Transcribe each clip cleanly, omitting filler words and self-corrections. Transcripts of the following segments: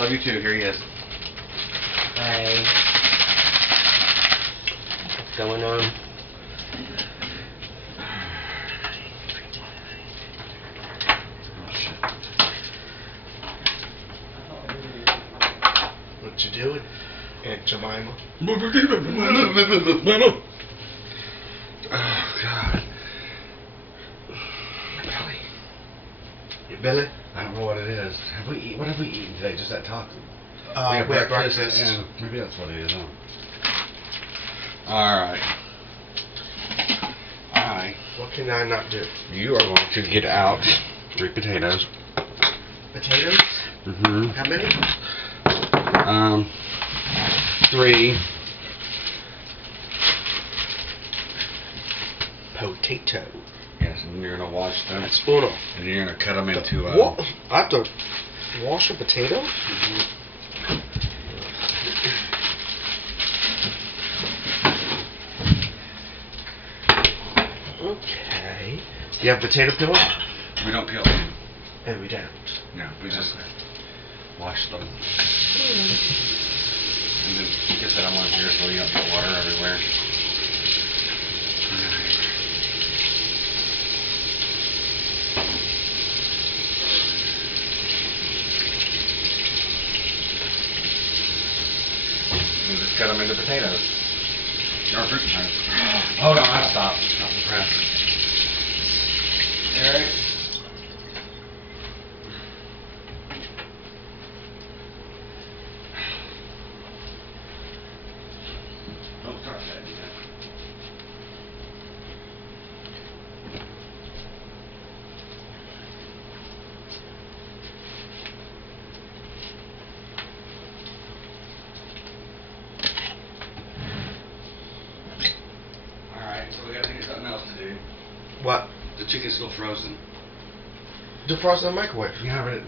love you too. Here he is. Hey. What's going on? Oh shit. What you doing, Aunt Jemima? Oh God. Belly. Your belly? I don't know what it is. What have we eaten today? Just that taco. We had breakfast. Yeah, maybe that's what it is. Huh? All right. What can I not do? You are going to get out 3 potatoes. Potatoes? Mm-hmm. How many? 3. Potato. Yes, and you're gonna wash them. That's uno. And you're gonna cut them into. What? I have to wash a potato? Okay. Do you have potato peeler? We don't peel them. And we don't. No, we just wash them. And then, like I said, I'm on here so you don't get water everywhere. We just cut them into potatoes. Or fruit knives. Hold on, I'll stop. Stop the press. Eric? Don't start that. Do that. Alright, so we gotta think of something else to do. What? The chicken's still frozen. Defrost in the microwave. Yeah, but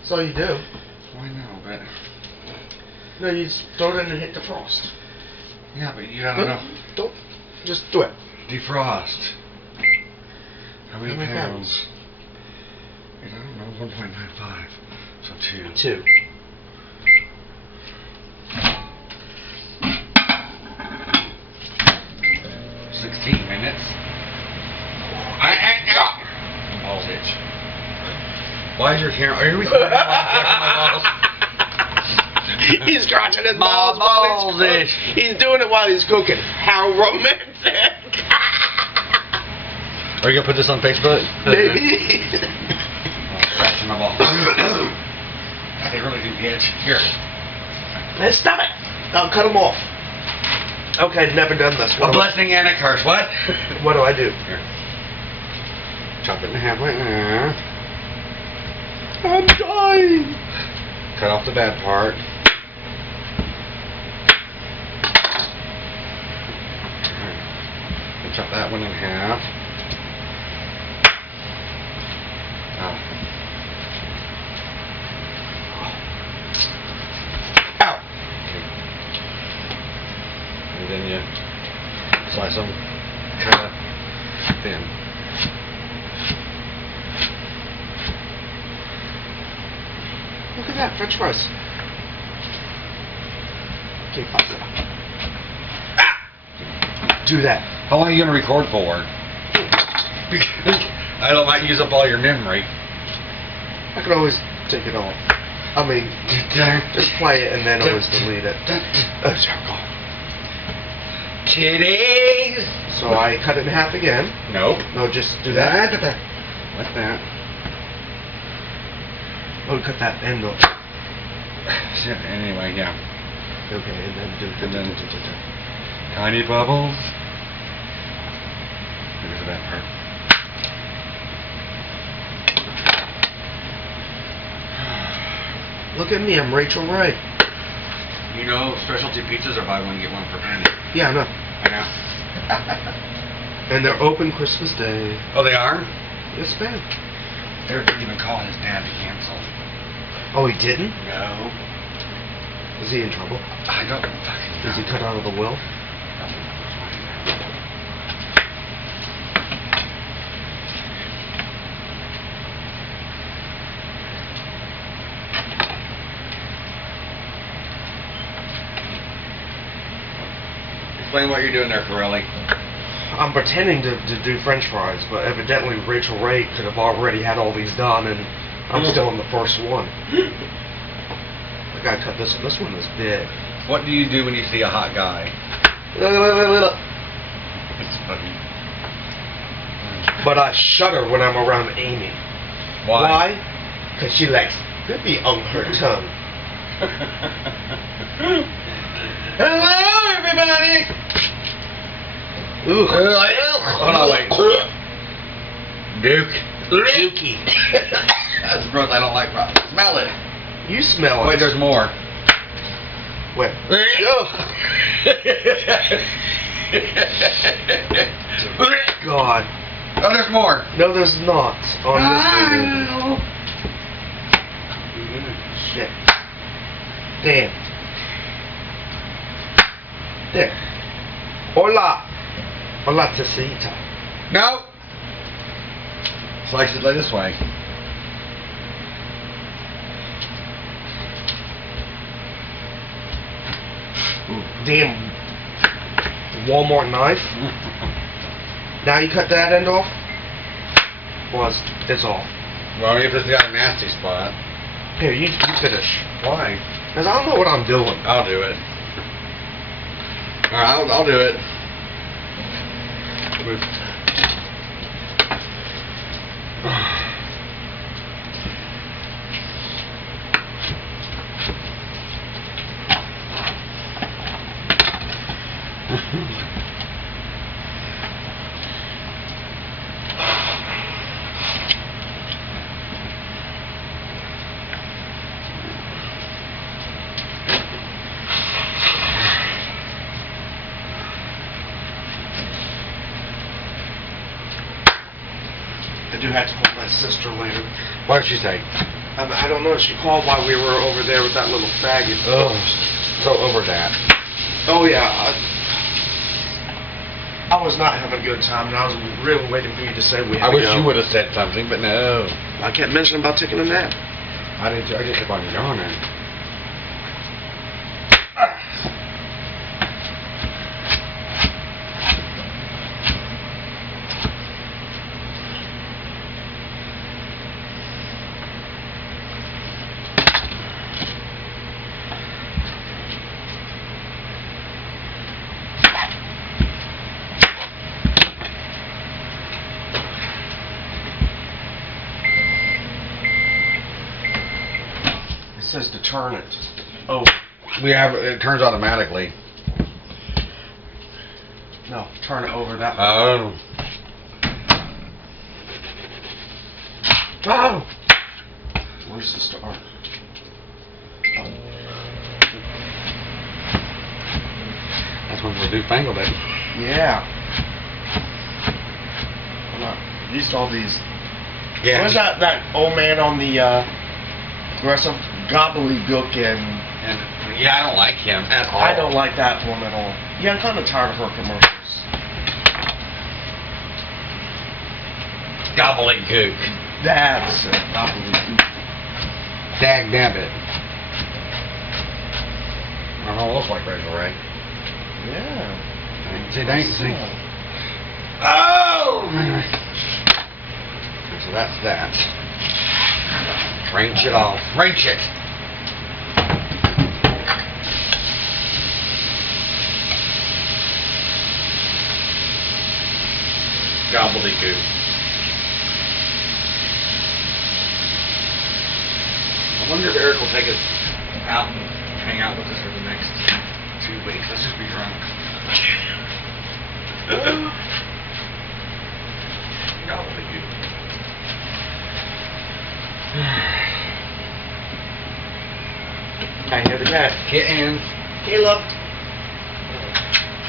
That's all you do. I know, but No, you just throw it in and hit defrost. yeah, but you gotta know. Don't. Just do it. Defrost. How many How many pounds? I don't know, 1.95. So 2. 2. Balls itch. Why is your camera? Are you recording my balls? He's scratching his My balls while balls he's cooking. He's doing it while he's cooking. How romantic! Are you gonna put this on Facebook? Maybe. Scratching my balls. They really do itch. Here. Let's stop it. I'll cut them off. Okay, never done this. A blessing and a curse. What? What do I do? Here. Chop it in half like that. I'm dying. Cut off the bad part. And chop that one in half. Oh. Ow. Okay. And then you slice them kind of thin. Look at that, French fries. Okay, pasta. Ah! Do that. How long are you going to record for? I don't might use up all your memory. I can always take it off. I mean, just play it and then always delete it. Oh, sorry. Kitties! So I cut it in half again. Nope. No, just do that. What's that? Oh, cut that end off. Anyway, yeah. Okay, and then do. Tiny bubbles. Here's that part. Look at me, I'm Rachel Ray. You know, specialty pizzas are buy one get one for penny. Yeah, I know. I know. And they're open Christmas Day. Oh, they are? Yes, ma'am. Eric didn't even call his dad to cancel. Oh, he didn't? No. Is he in trouble? I don't fucking know. Is he cut out of the will? Explain what you're doing there, Corelli. I'm pretending to do French fries, but evidently Rachel Ray could have already had all these done, and I'm still on the first one. I gotta cut this one. This one is big. What do you do when you see a hot guy? It's funny. But I shudder when I'm around Amy. Why? Because she likes to be on her tongue. Hello, everybody! Ooh. Hold on, wait. Duke. Dookie. That's gross. I don't like fries. Smell it. You smell it. Wait, there's more. Wait. God. Oh, there's more. No, there's not. On this one. Shit. Damn. There. Hola. Hola, Tessita. No. Slice it this way. Damn. Walmart knife. Now you cut that end off? It's off. Well, if it's got a nasty spot. Here, you finish. Why? Because I don't know what I'm doing. I'll do it. Alright, I'll do it. I do have to call my sister later. What did she say? I don't know. She called while we were over there with that little faggot. Oh, so over that. Oh, yeah. I was not having a good time, and I was really waiting for you to say we had I to wish go. you would have said something, but no. I kept mentioning about taking a nap. I just kept on yawning. It says to turn it. Oh. It turns automatically. No, turn it over that way. Oh. Oh! Where's the start? Oh. That's when the newfangled it. Yeah. I'm not used to all these. Yeah. What's that old man on the aggressive gobbledygook and Yeah, I don't like him at all. I don't like that one at all. Yeah, I'm kind of tired of her commercials. Gobbledygook. That's it. Gobbledygook. Dag nabbit. I don't look like Rachel Ray. Yeah. See, thanks. Oh! So that's that. Wrench it off. Wrench it. Gobbledygook. I wonder if Eric will take us out and hang out with us for the next 2 weeks. Let's just be drunk. Gobbledygook. I hear the cat. Kittens. Caleb.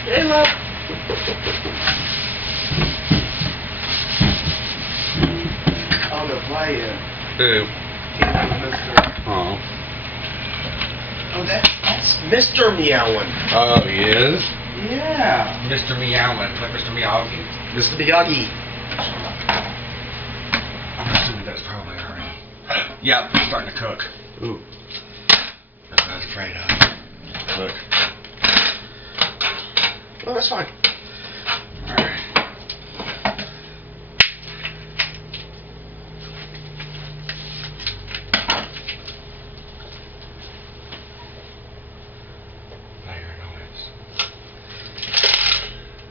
Caleb. Oh, they're playing. Who? Mr. Oh. Oh, that's Mr. Meowin. Oh, he is? Yeah. Mr. Meowin, like Mr. Miyagi. Mr. Miyagi. I'm assuming that's probably already. Yep, it's starting to cook. Ooh. That's what I was afraid of. Look. Oh, that's fine. Alright. I hear a noise.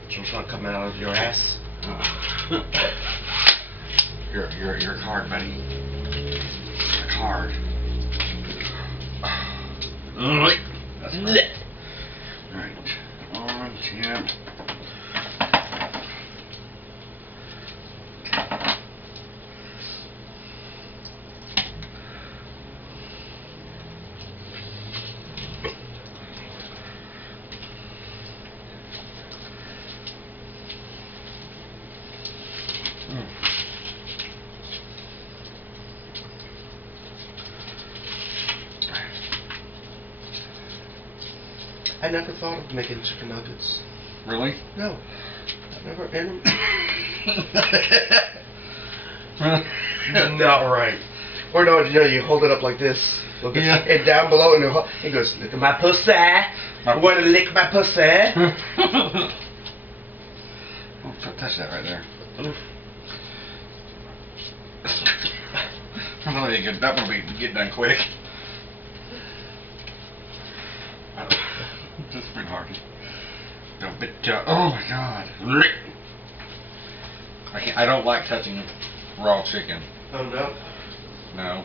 Just want to come out of your ass. Your card, buddy. A card. That's right. Alright. On, tap. I never thought of making chicken nuggets. Really? No. Never. And not right. Or no, you hold it up like this. Look at and down below, and he goes, "Look at my pussy. You want to lick my pussy?" Oh, touch that right there. That one will get done quick. That's pretty hard. Don't bit. Oh my god. I don't like touching raw chicken. Oh no. No.